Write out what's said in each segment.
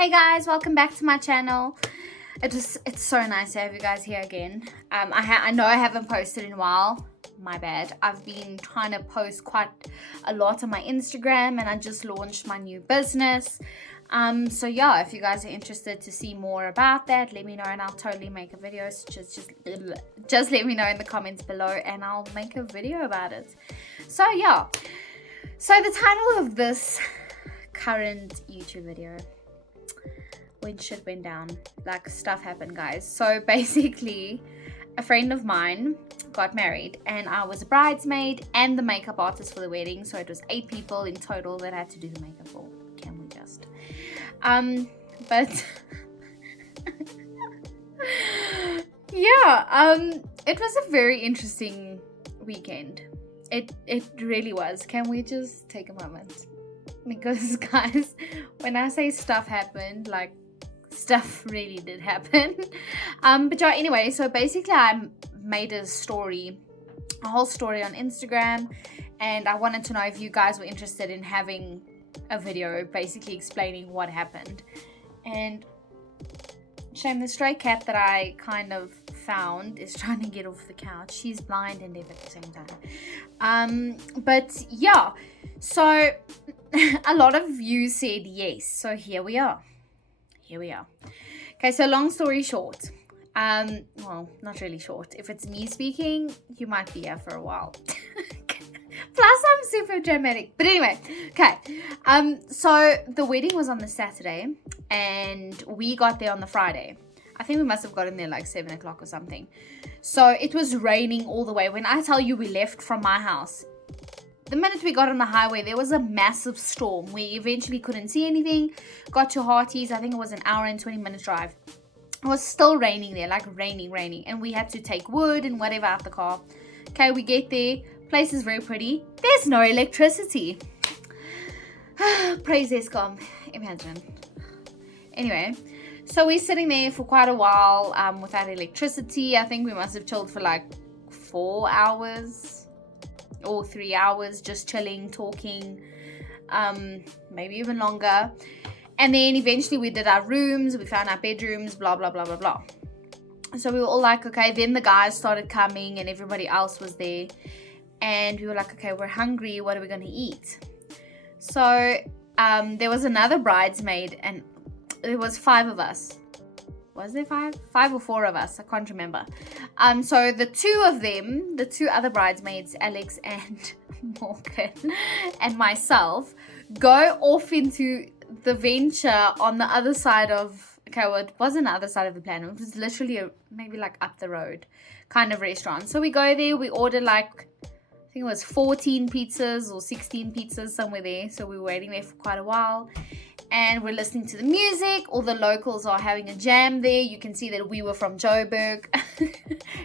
Hey guys, welcome back to my channel. It's so nice to have you guys here again. I know I haven't posted in a while. My bad. I've been trying to post quite a lot on my Instagram, and I just launched my new business. So yeah, if you guys are interested to see more about that, let me know and I'll totally make a video. So just let me know in the comments below and I'll make a video about it. So yeah. So the title of this current YouTube video, when shit went down, like stuff happened, guys. So basically, a friend of mine got married and I was a bridesmaid and the makeup artist for the wedding. So it was 8 people in total that had to do the makeup for. Can we just? But yeah, it was a very interesting weekend. It really was. Can we just take a moment? Because guys, when I say stuff happened, like stuff really did happen. But yeah, anyway, so basically I made a whole story on Instagram, and I wanted to know if you guys were interested in having a video basically explaining what happened. And shame, the stray cat that I kind of found is trying to get off the couch. She's blind and deaf at the same time. But yeah, so a lot of you said yes, so here we are. Okay, so long story short, well, not really short. If it's me speaking, you might be here for a while. Plus I'm super dramatic, but anyway, okay. So the wedding was on the Saturday and we got there on the Friday. I think we must have gotten there like 7 o'clock or something. So it was raining all the way. When I tell you we left from my house, the minute we got on the highway, there was a massive storm. We eventually couldn't see anything. Got to Hearties. I think it was an hour and 20-minute drive. It was still raining there, like raining. And we had to take wood and whatever out the car. Okay, we get there. Place is very pretty. There's no electricity. Praise Eskom. Imagine. Anyway, so we're sitting there for quite a while without electricity. I think we must have chilled for like 4 hours. Or 3 hours, just chilling, talking, maybe even longer. And then eventually we did our rooms, we found our bedrooms, blah blah blah blah blah. So we were all like, okay. Then the guys started coming and everybody else was there, and we were like, okay, we're hungry, what are we going to eat? So there was another bridesmaid, and there was 5 of us. Was there 5? 5 or 4 of us, I can't remember. So the 2 of them, the 2 other bridesmaids, Alex and Morgan and myself, go off into the venture on the other side of, okay, well, it wasn't the other side of the planet. It was literally maybe like up the road kind of restaurant. So we go there, we order like, I think it was 14 pizzas or 16 pizzas, somewhere there. So we were waiting there for quite a while. And we're listening to the music. All the locals are having a jam there. You can see that we were from Joburg.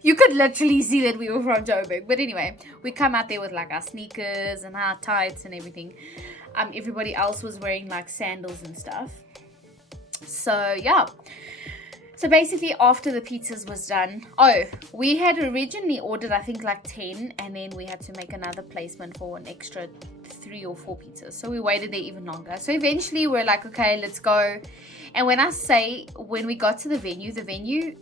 You could literally see that we were from Joburg. But anyway, we come out there with like our sneakers and our tights and everything. Everybody else was wearing like sandals and stuff. So yeah. So basically after the pizzas was done, we had originally ordered I think like 10, and then we had to make another placement for an extra 3 or 4 pizzas. So we waited there even longer. So eventually we're like, okay, let's go. And when we got to the venue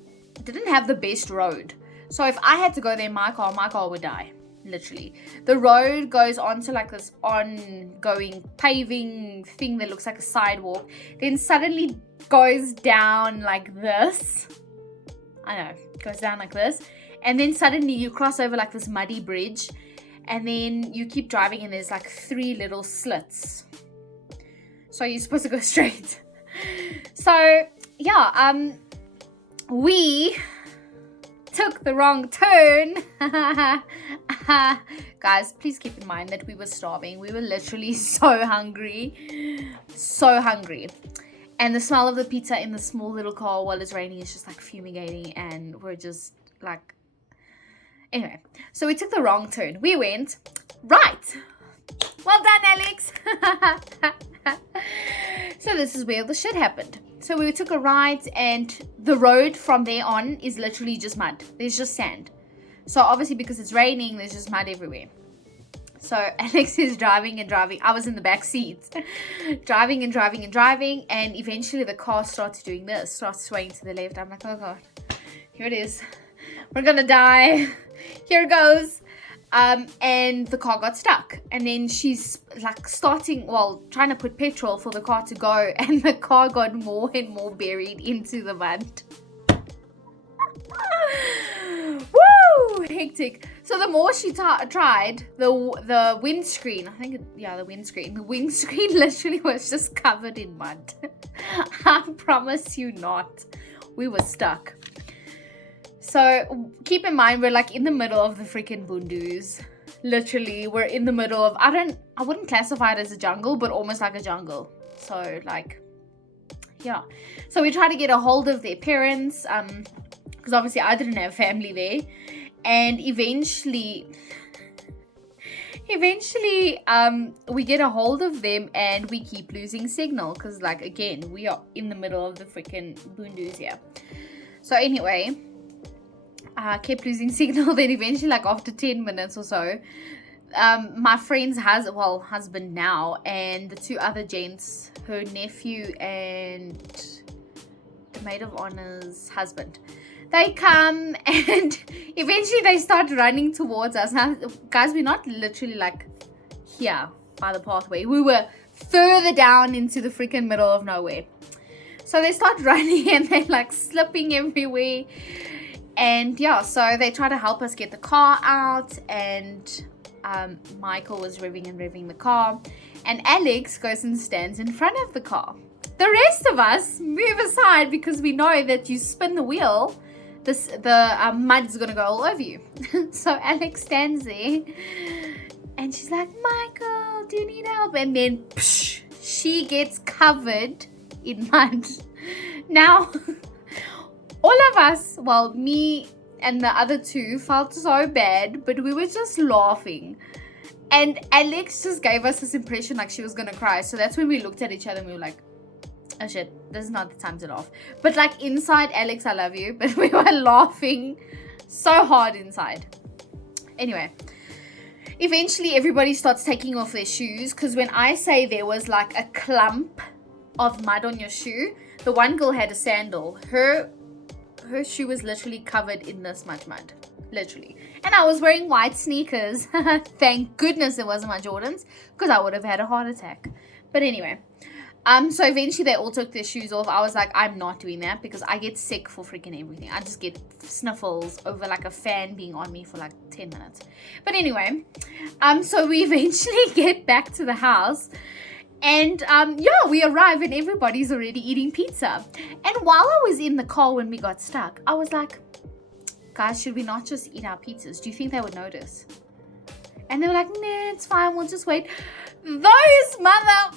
didn't have the best road. So if I had to go there in my car would die. Literally. The road goes onto like this ongoing paving thing that looks like a sidewalk. Then suddenly goes down like this. I know, goes down like this. And then suddenly you cross over like this muddy bridge. And then you keep driving and there's like 3 little slits. So you're supposed to go straight. So yeah, we took the wrong turn. Guys, please keep in mind that we were starving. We were literally so hungry. And the smell of the pizza in the small little car while it's raining is just like fumigating, and we're just like, anyway, so we took the wrong turn. We went right. Well done, Alex. So this is where the shit happened. So we took a right, and the road from there on is literally just mud. There's just sand. So obviously because it's raining, there's just mud everywhere. So Alex is driving and driving. I was in the back seat, driving and driving and driving. And eventually the car starts doing this, starts swaying to the left. I'm like, oh God, here it is. We're going to die. Here it goes. And the car got stuck. And then she's like trying to put petrol for the car to go. And the car got more and more buried into the mud. Woo! Hectic. So the more she tried, the windscreen, the windscreen literally was just covered in mud. I promise you not. We were stuck. So keep in mind, we're like in the middle of the freaking Bundus. Literally, we're in the middle of, I wouldn't classify it as a jungle, but almost like a jungle. So like, yeah. So we tried to get a hold of their parents, because obviously I didn't have family there. And eventually, we get a hold of them and we keep losing signal. Because like, again, we are in the middle of the freaking Bundus here. So anyway, I kept losing signal. Then eventually, like after 10 minutes or so, my friend's husband now, and the two other gents, her nephew and the maid of honor's husband, they come and eventually they start running towards us. Now, guys, we're not literally like here by the pathway. We were further down into the freaking middle of nowhere. So they start running and they're like slipping everywhere. And yeah, so they try to help us get the car out, and Michael was revving the car, and Alex goes and stands in front of the car. The rest of us move aside because we know that you spin the wheel, the mud's gonna go all over you. So Alex stands there and she's like, Michael, do you need help? And then she gets covered in mud. Now all of us, me and the other two, felt so bad, but we were just laughing. And Alex just gave us this impression like she was gonna cry. So that's when we looked at each other and we were like, oh shit, this is not the time to laugh. But like inside, Alex, I love you, but we were laughing so hard inside. Anyway, eventually everybody starts taking off their shoes, because when I say there was like a clump of mud on your shoe, the one girl had a sandal. Her shoe was literally covered in this much mud, literally. And I was wearing white sneakers. Thank goodness it wasn't my Jordans, because I would have had a heart attack. But anyway, so eventually they all took their shoes off. I was like, I'm not doing that, because I get sick for freaking everything. I just get sniffles over like a fan being on me for like 10 minutes. But anyway, so we eventually get back to the house. And we arrive and everybody's already eating pizza. And while I was in the car when we got stuck, I was like, guys, should we not just eat our pizzas? Do you think they would notice? And they were like, nah, it's fine, we'll just wait. Those mother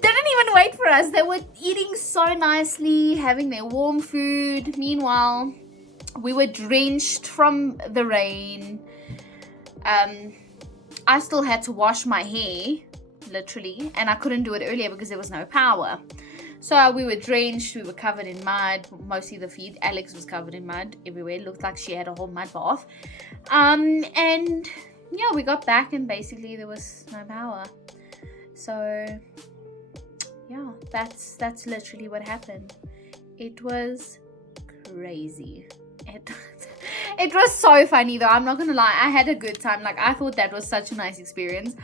didn't even wait for us. They were eating so nicely, having their warm food. Meanwhile, we were drenched from the rain. I still had to wash my hair, literally, and I couldn't do it earlier because there was no power. So we were drenched, we were covered in mud, mostly the feet. Alex was covered in mud everywhere. It looked like she had a whole mud bath. And yeah, we got back and basically there was no power. So yeah, that's literally what happened. It was crazy. It was so funny though, I'm not gonna lie. I had a good time. Like, I thought that was such a nice experience.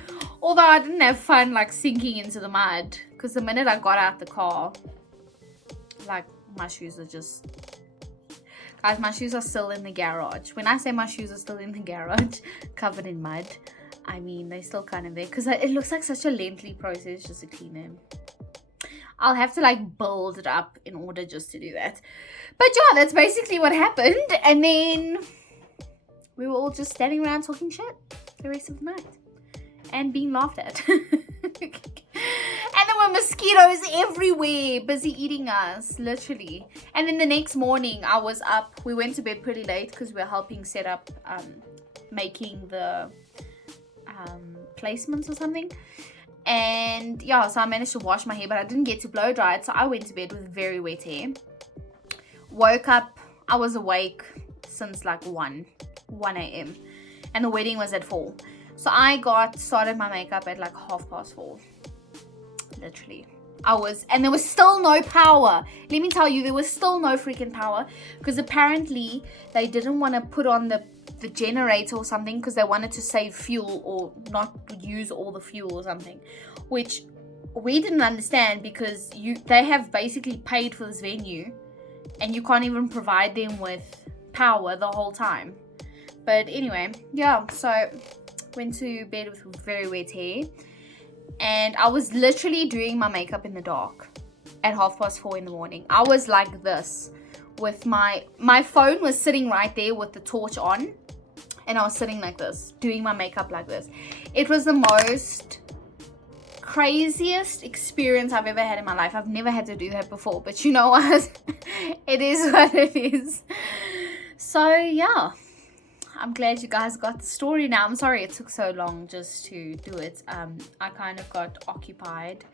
Although I didn't have fun like sinking into the mud, because the minute I got out the car, like, my shoes are just... Guys, my shoes are still in the garage. When I say my shoes are still in the garage, covered in mud, I mean they're still kind of there, because it looks like such a lengthy process just to clean them. I'll have to like build it up in order just to do that. But yeah, that's basically what happened. And then we were all just standing around talking shit the rest of the night and being laughed at. And there were mosquitoes everywhere, busy eating us, literally. And then the next morning I was up. We went to bed pretty late because we were helping set up making the placements or something. And yeah, so I managed to wash my hair, but I didn't get to blow dry it, so I went to bed with very wet hair. Woke up, I was awake since like 1 a.m. and the wedding was at 4. So I started my makeup at like 4:30, literally. And there was still no power. Let me tell you, there was still no freaking power, because apparently they didn't want to put on the generator or something, because they wanted to save fuel or not use all the fuel or something, which we didn't understand, because they have basically paid for this venue and you can't even provide them with power the whole time. But anyway, yeah, so went to bed with very wet hair, and I was literally doing my makeup in the dark at 4:30 in the morning. I was like this, with my phone was sitting right there with the torch on, and I was sitting like this, doing my makeup like this. It was the most craziest experience I've ever had in my life. I've never had to do that before, but you know what? It is what it is. So yeah, I'm glad you guys got the story now. I'm sorry it took so long just to do it. I kind of got occupied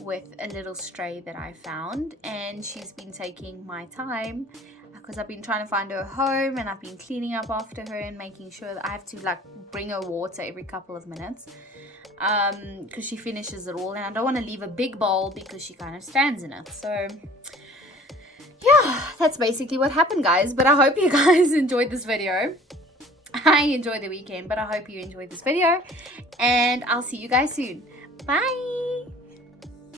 with a little stray that I found, and she's been taking my time because I've been trying to find her home, and I've been cleaning up after her and making sure that I have to like bring her water every couple of minutes, because she finishes it all, and I don't want to leave a big bowl because she kind of stands in it. So yeah, that's basically what happened, guys. But I hope you guys enjoyed this video. I enjoyed the weekend, but I hope you enjoyed this video, and I'll see you guys soon. Bye.